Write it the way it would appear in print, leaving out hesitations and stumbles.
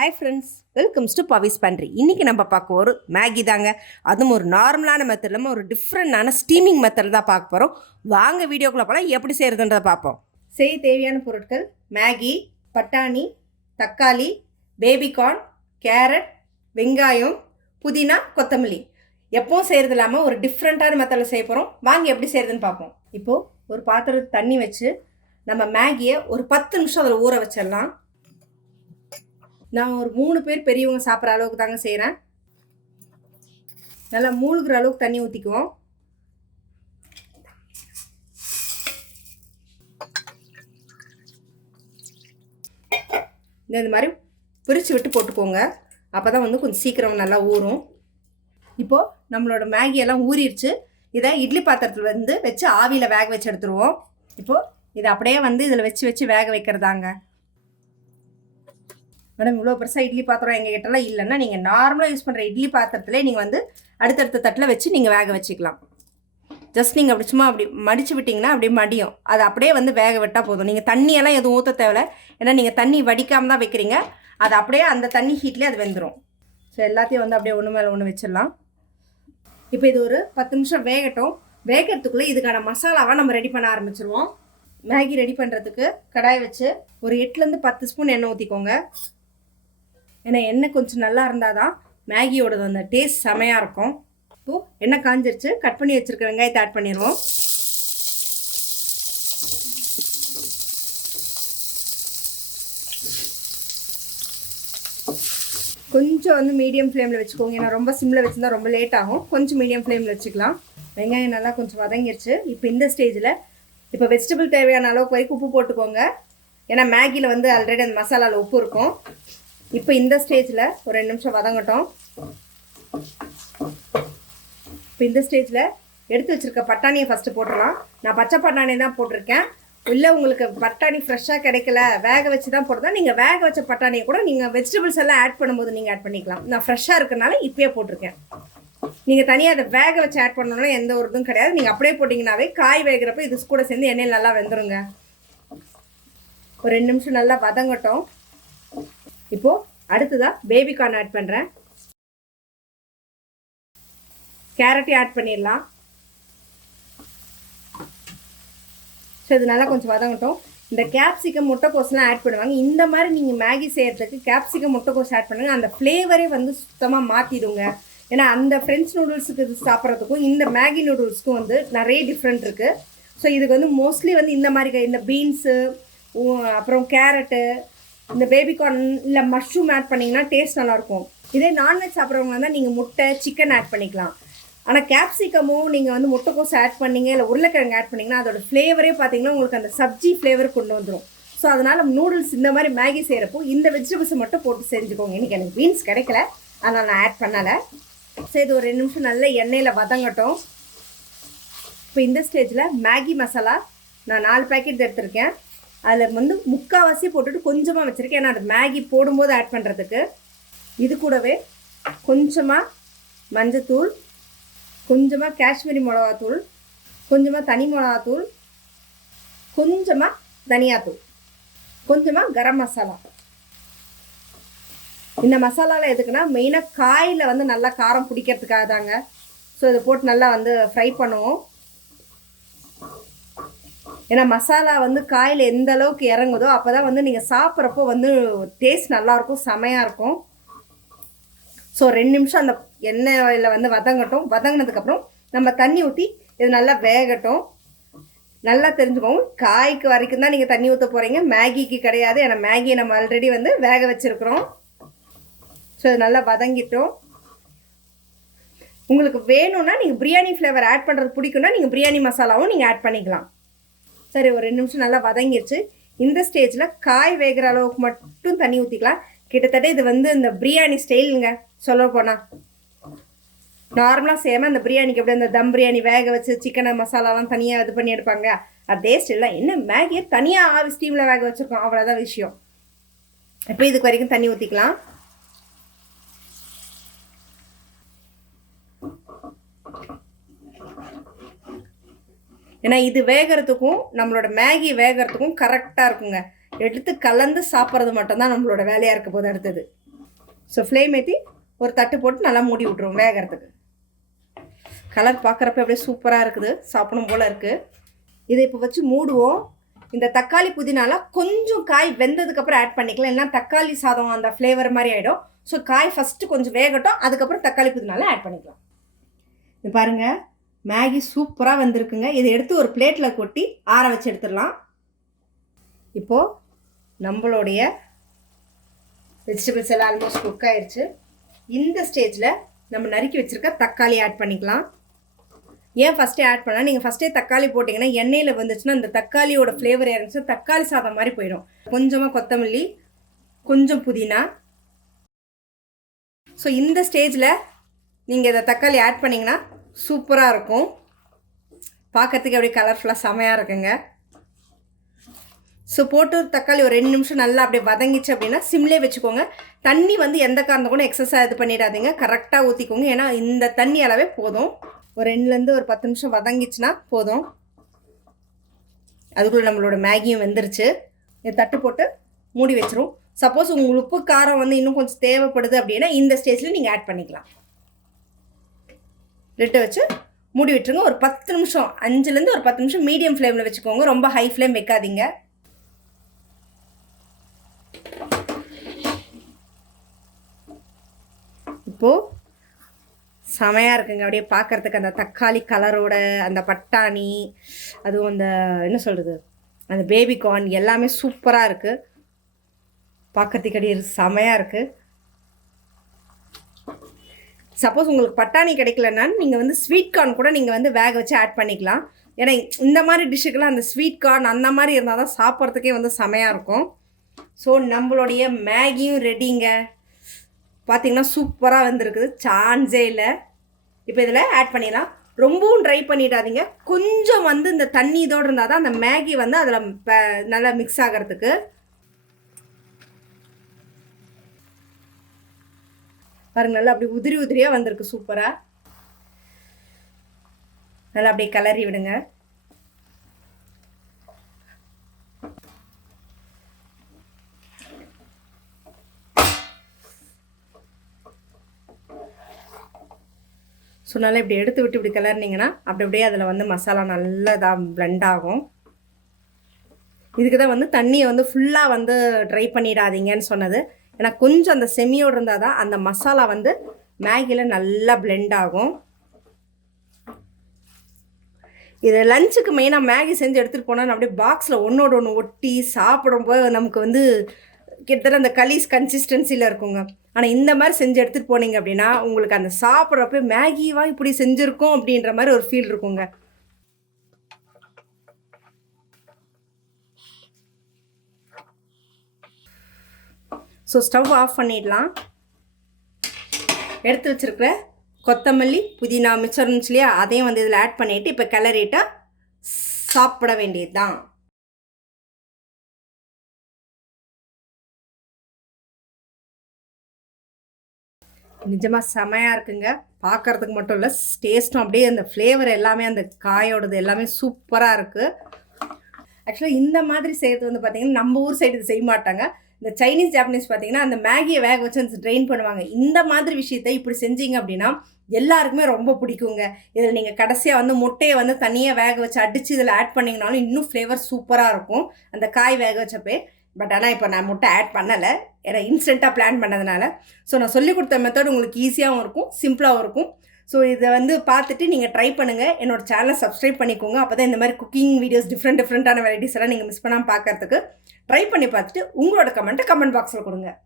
Hi friends, welcomes to பவிஸ் பண்ட்ரி. இன்றைக்கி நம்ம பார்க்க ஒரு மேகி தாங்க. அதுவும் ஒரு நார்மலான மெத்தட் இல்லாமல் ஒரு டிஃப்ரெண்டான ஸ்டீமிங் மெத்தட் தான் பார்க்க போகிறோம். வாங்க வீடியோக்குள்ளே போகலாம், எப்படி செய்கிறதுன்றதை பார்ப்போம். செய்ய தேவையான பொருட்கள்: மேகி, பட்டாணி, தக்காளி, பேபிகார்ன், கேரட், வெங்காயம், புதினா, கொத்தமல்லி. எப்போவும் செய்கிறது இல்லாமல் ஒரு டிஃப்ரெண்ட்டான மெத்தடில் செய்ய போகிறோம். வாங்க எப்படி செய்கிறதுன்னு பார்ப்போம். இப்போது ஒரு பாத்திரத்துக்கு தண்ணி வச்சு நம்ம மேகியை ஒரு 10 நிமிஷம் அதில் ஊற வச்சிடலாம். நான் ஒரு 3 பேர் பெரியவங்க சாப்பிட்ற அளவுக்கு தாங்க செய்கிறேன். நல்லா மூழ்கிற அளவுக்கு தண்ணி ஊற்றிக்குவோம். இந்த மாதிரி பிரித்து விட்டு போட்டுக்கோங்க. அப்போ தான் வந்து கொஞ்சம் சீக்கிரம் நல்லா ஊறும். இப்போது நம்மளோட மேகியெல்லாம் ஊறிடுச்சு. இதை இட்லி பாத்திரத்தில் வந்து வச்சு ஆவியில் வேக வச்சு எடுத்துருவோம். இப்போது இதை அப்படியே வந்து இதில் வச்சு வேக வைக்கிறதாங்க. மேடம், இவ்வளோ பெருசாக இட்லி பாத்திரம் எங்கள் கிட்டலாம் இல்லைன்னா நீங்கள் நார்மலாக யூஸ் பண்ணுற இட்லி பாத்திரத்திலே நீங்கள் வந்து அடுத்தடுத்த தட்டில் வச்சு நீங்கள் வேக வச்சுக்கலாம். ஜஸ்ட் நீங்கள் அப்படி சும்மா அப்படி மடித்து விட்டிங்கன்னா அப்படியே மடியும். அது அப்படியே வந்து வேக விட்டால் போதும். நீங்கள் தண்ணியெல்லாம் எதுவும் ஊற்ற தேவையில்லை. ஏன்னா நீங்கள் தண்ணி வடிக்காமல் தான் வைக்கிறீங்க. அது அப்படியே அந்த தண்ணி ஹீட்லேயே அது வெந்துடும். ஸோ எல்லாத்தையும் வந்து அப்படியே ஒன்று மேலே ஒன்று வச்சிடலாம். இப்போ இது ஒரு 10 நிமிஷம் வேகட்டும். வேகிறதுக்குள்ளே இதுக்கான மசாலாவாக நம்ம ரெடி பண்ண ஆரம்பிச்சிருவோம். மேகி ரெடி பண்ணுறதுக்கு கடாய் வச்சு ஒரு 8லேருந்து 10 ஸ்பூன் எண்ணெய் ஊற்றிக்கோங்க. ஏன்னா எண்ணெய் கொஞ்சம் நல்லா இருந்தால் தான் மேகியோடது அந்த டேஸ்ட் செமையாக இருக்கும். இப்போது எண்ணெய் காஞ்சிருச்சு. கட் பண்ணி வச்சுருக்க வெங்காயத்தை ஆட் பண்ணிடுவோம். கொஞ்சம் வந்து மீடியம் ஃப்ளேமில் வச்சுக்கோங்க. ஏன்னா ரொம்ப சிம்மில் வச்சுருந்தா ரொம்ப லேட் ஆகும். கொஞ்சம் மீடியம் ஃப்ளேமில் வச்சுக்கலாம். வெங்காயம் நல்லா கொஞ்சம் வதங்கிருச்சு. இப்போ இந்த ஸ்டேஜில் இப்போ வெஜிடபிள் தேவையான அளவுக்கு வரைக்கும் உப்பு போட்டுக்கோங்க. ஏன்னா மேகியில் வந்து ஆல்ரெடி அந்த மசாலாவில் உப்பு இருக்கும். இப்போ இந்த ஸ்டேஜில் ஒரு 2 நிமிஷம் வதங்கட்டும். இப்போ இந்த ஸ்டேஜில் எடுத்து வச்சுருக்க பட்டாணியை ஃபஸ்ட்டு போட்டுடலாம். நான் பச்சை பட்டாணி தான் போட்டிருக்கேன். இல்லை உங்களுக்கு பட்டாணி ஃப்ரெஷ்ஷாக கிடைக்கல, வேக வச்சு தான் போடுறதா, நீங்கள் வேக வச்ச பட்டாணியை கூட நீங்கள் வெஜிடபிள்ஸ் எல்லாம் ஆட் பண்ணும்போது நீங்கள் ஆட் பண்ணிக்கலாம். நான் ஃப்ரெஷ்ஷாக இருக்கிறனால இப்போயே போட்டிருக்கேன். நீங்கள் தனியாக அதை வேக வச்சு ஆட் பண்ணணும்னா எந்த ஒரு இதுவும் கிடையாது. நீங்கள் அப்படியே போட்டிங்கனாவே காய் வேகிறப்ப இது கூட சேர்ந்து எண்ணெயில் நல்லா வெந்துருங்க. ஒரு 2 நிமிஷம் நல்லா வதங்கட்டும். இப்போது அடுத்ததாக பேபிகார்ன் ஆட் பண்ணுறேன். கேரட்டையும் ஆட் பண்ணிடலாம். ஸோ இது நல்லா கொஞ்சம் வதங்கட்டும். இந்த கேப்சிகம், முட்டைக்கோஸ்லாம் ஆட் பண்ணுவாங்க. இந்த மாதிரி நீங்கள் மேகி செய்கிறதுக்கு கேப்சிகம், முட்டைக்கோஸ் ஆட் பண்ணுங்கள். அந்த ஃப்ளேவரே வந்து சுத்தமாக மாற்றிடுங்க. ஏன்னா அந்த ஃப்ரெஞ்ச் நூடுல்ஸுக்கு இது சாப்பிட்றதுக்கும் இந்த மேகி நூடுல்ஸுக்கும் வந்து நிறைய டிஃப்ரெண்ட் இருக்குது. ஸோ இதுக்கு வந்து மோஸ்ட்லி வந்து இந்த மாதிரி இந்த பீன்ஸு, அப்புறம் கேரட்டு, இந்த பேபிகார்ன் இல்லை மஷ்ரூம் ஆட் பண்ணிங்கன்னா டேஸ்ட் நல்லாயிருக்கும். இதே நான்வெஜ் சாப்பிட்றவங்க தான் நீங்கள் முட்டை, சிக்கன் ஆட் பண்ணிக்கலாம். ஆனால் கேப்சிகமும் நீங்கள் வந்து முட்டைக்கோஸ் ஆட் பண்ணிங்க, இல்லை உருளைக்கிழங்கு ஆட் பண்ணிங்கன்னா அதோட ஃப்ளேவரே பார்த்தீங்கன்னா உங்களுக்கு அந்த சப்ஜி ஃப்ளேவர் கொண்டு வந்துடும். ஸோ அதனால் நூடுல்ஸ் இந்த மாதிரி மேகி செய்கிறப்போ இந்த வெஜிடபிள்ஸை மட்டும் போட்டு செஞ்சுக்கோங்க. இன்றைக்கி எனக்கு பீன்ஸ் கிடைக்கல, அதனால் நான் ஆட் பண்ணலை. ஸோ இது ஒரு 2 நிமிஷம் நல்ல எண்ணெயில் வதங்கட்டும். இப்போ இந்த ஸ்டேஜில் மேகி மசாலா நான் 4 பேக்கெட் எடுத்திருக்கேன். அதில் வந்து முக்கால்வாசி போட்டுட்டு கொஞ்சமாக வச்சுருக்கேன். ஏன்னா அது மேகி போடும்போது ஆட் பண்ணுறதுக்கு. இது கூடவே கொஞ்சமாக மஞ்சத்தூள், கொஞ்சமாக காஷ்மீரி மிளகாத்தூள், கொஞ்சமாக தனி மிளகாத்தூள், கொஞ்சமாக தனியாத்தூள், கொஞ்சமாக கரம் மசாலா. இந்த மசாலாவில் எதுக்குன்னா மெயினாக காயில் வந்து நல்லா காரம் பிடிக்கிறதுக்காக தாங்க. ஸோ இதை போட்டு நல்லா வந்து ஃப்ரை பண்ணுவோம். ஏன்னா மசாலா வந்து காயில் எந்த அளவுக்கு இறங்குதோ அப்போ தான் வந்து நீங்கள் சாப்பிட்றப்போ வந்து டேஸ்ட் நல்லாயிருக்கும், செமையாக இருக்கும். ஸோ 2 நிமிஷம் அந்த எண்ணெயில் வந்து வதங்கட்டும். வதங்கினதுக்கப்புறம் நம்ம தண்ணி ஊற்றி இது நல்லா வேகட்டும். நல்லா தெரிஞ்சுக்கோங்க, காய்க்கு வரைக்கும் தான் நீங்கள் தண்ணி ஊற்ற போகிறீங்க, மேகிக்கு கிடையாது. ஏன்னா மேகியை நம்ம ஆல்ரெடி வந்து வேக வச்சுருக்குறோம். ஸோ இது நல்லா வதங்கிட்டோம். உங்களுக்கு வேணும்னா நீங்கள் பிரியாணி ஃப்ளேவர் ஆட் பண்ணுறது பிடிக்குன்னா நீங்கள் பிரியாணி மசாலாவும் நீங்கள் ஆட் பண்ணிக்கலாம். சரி, ஒரு 2 நிமிஷம் நல்லா வதங்கிடுச்சு. இந்த ஸ்டேஜில் காய் வேகிற அளவுக்கு மட்டும் தண்ணி ஊற்றிக்கலாம். கிட்டத்தட்ட இது வந்து இந்த பிரியாணி ஸ்டைலுங்க. சொல்ல போனால் நார்மலாக செய்யாமல் அந்த பிரியாணிக்கு எப்படி அந்த தம் பிரியாணி வேக வச்சு சிக்கனை மசாலாலாம் தனியாக இது பண்ணி எடுப்பாங்க, அதே ஸ்டைலில் என்ன மேகியை தனியாக ஆவி ஸ்டீமில் வேக வச்சுருக்கோம், அவ்வளோதான் விஷயம். இப்போ இதுக்கு வரைக்கும் தண்ணி ஊற்றிக்கலாம். ஏன்னா இது வேகிறதுக்கும் நம்மளோட மேகி வேகிறதுக்கும் கரெக்டாக இருக்குங்க. எடுத்து கலந்து சாப்பிட்றது மட்டும்தான் நம்மளோட வேலையாக இருக்க போது. அடுத்தது ஸோ ஃப்ளேம் ஏற்றி ஒரு தட்டு போட்டு நல்லா மூடி விட்ருவோம் வேகிறதுக்கு. கலர் பார்க்குறப்ப அப்படியே சூப்பராக இருக்குது, சாப்பிடும் போல் இருக்குது. இதை இப்போ வச்சு மூடுவோம். இந்த தக்காளி புதினாலாம் கொஞ்சம் காய் வெந்ததுக்கப்புறம் ஆட் பண்ணிக்கலாம், இல்லைனா தக்காளி சாதம் அந்த ஃப்ளேவர் மாதிரி ஆகிடும். ஸோ காய் ஃபஸ்ட்டு கொஞ்சம் வேகட்டும், அதுக்கப்புறம் தக்காளி புதினாலாம் ஆட் பண்ணிக்கலாம். இது பாருங்கள், மேகி சூப்பராக வந்திருக்குங்க. இதை எடுத்து ஒரு பிளேட்டில் கொட்டி ஆற வச்சு எடுத்துடலாம். இப்போது நம்மளுடைய வெஜிடபிள்ஸ் எல்லாம் ஆல்மோஸ்ட் குக் ஆயிடுச்சு. இந்த ஸ்டேஜில் நம்ம நறுக்கி வச்சுருக்க தக்காளி ஆட் பண்ணிக்கலாம். ஏன் ஃபஸ்ட்டே ஆட் பண்ணால், நீங்கள் ஃபஸ்ட்டே தக்காளி போட்டிங்கன்னா எண்ணெயில் வந்துச்சுன்னா அந்த தக்காளியோட ஃப்ளேவர் இறங்கிச்சுன்னா தக்காளி சாதம் மாதிரி போயிடும். கொஞ்சமாக கொத்தமல்லி, கொஞ்சம் புதினா. ஸோ இந்த ஸ்டேஜில் நீங்கள் இதை தக்காளி ஆட் பண்ணிங்கன்னா சூப்பராக இருக்கும். பார்க்கறதுக்கு அப்படியே கலர்ஃபுல்லாக செமையாக இருக்குங்க. ஸோ போட்டு தக்காளி ஒரு 2 நிமிஷம் நல்லா அப்படியே வதங்கிச்சு அப்படின்னா சிம்லேயே வச்சுக்கோங்க. தண்ணி வந்து எந்த காரணம் கூட எக்ஸஸாக இது பண்ணிடாதீங்க, கரெக்டாக ஊற்றிக்கோங்க. ஏன்னா இந்த தண்ணி அளவே போதும். ஒரு 2லேருந்து ஒரு 10 நிமிஷம் வதங்கிச்சுன்னா போதும். அதுக்குள்ளே நம்மளோட மேகியும் வெந்துருச்சு. இதை தட்டு போட்டு மூடி வச்சிரும். சப்போஸ் உங்களுக்கு உப்பு காரம் வந்து இன்னும் கொஞ்சம் தேவைப்படுது அப்படின்னா இந்த ஸ்டேஜில் நீங்கள் ஆட் பண்ணிக்கலாம். லிட்டை வச்சு மூடி விட்டுருங்க. ஒரு 10 நிமிஷம், 5லேருந்து ஒரு 10 நிமிஷம் மீடியம் ஃப்ளேமில் வச்சுக்கோங்க, ரொம்ப ஹை ஃப்ளேம் வைக்காதீங்க. இப்போது செமையாக இருக்குங்க. அப்படியே பார்க்குறதுக்கு அந்த தக்காளி கலரோட அந்த பட்டாணி, அதுவும் அந்த என்ன சொல்கிறது, அந்த பேபி கார்ன் எல்லாமே சூப்பராக இருக்குது. பார்க்கறதுக்கு அப்படியே செமையாக இருக்குது. சப்போஸ் உங்களுக்கு பட்டாணி கிடைக்கலன்னா நீங்கள் வந்து ஸ்வீட் கார்ன் கூட நீங்கள் வந்து வேக வச்சு ஆட் பண்ணிக்கலாம். ஏன்னா இந்த மாதிரி டிஷ்ஷுக்கெல்லாம் அந்த ஸ்வீட் கார்ன் அந்த மாதிரி இருந்தால் தான் சாப்பிட்றதுக்கே வந்து செமையாக இருக்கும். ஸோ நம்மளுடைய மேகியும் ரெடிங்க. பார்த்திங்கன்னா சூப்பராக வந்திருக்குது, சான்ஸே இல்லை. இப்போ இதில் ஆட் பண்ணிடலாம். ரொம்பவும் ட்ரை பண்ணிடாதீங்க, கொஞ்சம் வந்து இந்த தண்ணி இதோடு இருந்தால் தான் அந்த மேகி வந்து அதில் நல்லா மிக்ஸ் ஆகிறதுக்கு. பாருங்க, நல்லா அப்படி உதிரி உதிரியாக வந்திருக்கு சூப்பராக. நல்லா அப்படியே கிளறி விடுங்க. ஸோ நல்லா இப்படி எடுத்து விட்டு இப்படி கிளறினீங்கன்னா அப்படி அப்படியே அதில் வந்து மசாலா நல்லா இதாக பிளெண்ட் ஆகும். இதுக்கு தான் வந்து தண்ணியை வந்து ஃபுல்லாக வந்து ட்ரை பண்ணிடாதீங்கன்னு சொன்னது. ஏன்னா கொஞ்சம் அந்த செமியோடு இருந்தால் தான் அந்த மசாலா வந்து மேகியில் நல்லா பிளெண்ட் ஆகும். இது லஞ்சுக்கு மெயினாக மேகி செஞ்சு எடுத்துகிட்டு போனால் அப்படியே பாக்ஸில் ஒன்றோட ஒன்று ஒட்டி சாப்பிடும்போது நமக்கு வந்து கிட்டத்தட்ட அந்த களீஸ் கன்சிஸ்டன்சியில் இருக்குங்க. ஆனால் இந்த மாதிரி செஞ்சு எடுத்துகிட்டு போனீங்க அப்படின்னா உங்களுக்கு அந்த சாப்பிட்றப்ப மேகிவா இப்படி செஞ்சுருக்கோம் அப்படின்ற மாதிரி ஒரு ஃபீல் இருக்குங்க. ஸோ ஸ்டவ் ஆஃப் பண்ணிடலாம். எடுத்து வச்சுருக்கிற கொத்தமல்லி புதினா மிச்சம் இருந்துச்சு இல்லையா, அதையும் வந்து இதில் ஆட் பண்ணிவிட்டு இப்போ கிளறிட்டா சாப்பிட வேண்டியது தான். நிஜமாக செமையாக இருக்குங்க. பார்க்குறதுக்கு மட்டும் இல்லை, டேஸ்ட்டும் அப்படியே அந்த ஃப்ளேவர் எல்லாமே அந்த காயோடது எல்லாமே சூப்பராக இருக்குது. ஆக்சுவலாக இந்த மாதிரி செய்கிறது வந்து பார்த்திங்கன்னா நம்ம ஊர் சைடு இது செய்ய மாட்டாங்க. இந்த சைனீஸ் ஜாப்பனீஸ் பார்த்திங்கன்னா அந்த மேகியை வேக வச்சு அந்த ட்ரெயின் பண்ணுவாங்க. இந்த மாதிரி விஷயத்தை இப்படி செஞ்சீங்க அப்படின்னா எல்லாருக்குமே ரொம்ப பிடிக்குங்க. இதில் நீங்கள் கடைசியாக வந்து முட்டையை வந்து தனியாக வேக வச்சு அடித்து இதில் ஆட் பண்ணிங்கனாலும் இன்னும் ஃப்ளேவர் சூப்பராக இருக்கும் அந்த காய் வேக வச்சப்பே. பட் ஆனால் இப்போ நான் முட்டை ஆட் பண்ணலை, ஏன்னா இன்ஸ்டண்ட்டாக பிளான் பண்ணதுனால. ஸோ நான் சொல்லிக் கொடுத்த மெத்தட் உங்களுக்கு ஈஸியாகவும் இருக்கும், சிம்பிளாகவும் இருக்கும். ஸோ இதை வந்து பார்த்துட்டு நீங்கள் ட்ரை பண்ணுங்கள். என்னோடய சேனலை சப்ஸ்கிரைப் பண்ணிக்கோங்க. அப்போ தான் இந்த மாதிரி குக்கிங் வீடியோஸ் டிஃப்ரெண்ட்டான வெரைட்டிஸ் எல்லாம் நீங்கள் மிஸ் பண்ணாமல் பார்க்கறதுக்கு ட்ரை பண்ணி பார்த்துட்டு உங்களோட கமெண்ட்டை கமெண்ட் பாக்ஸில் கொடுங்க.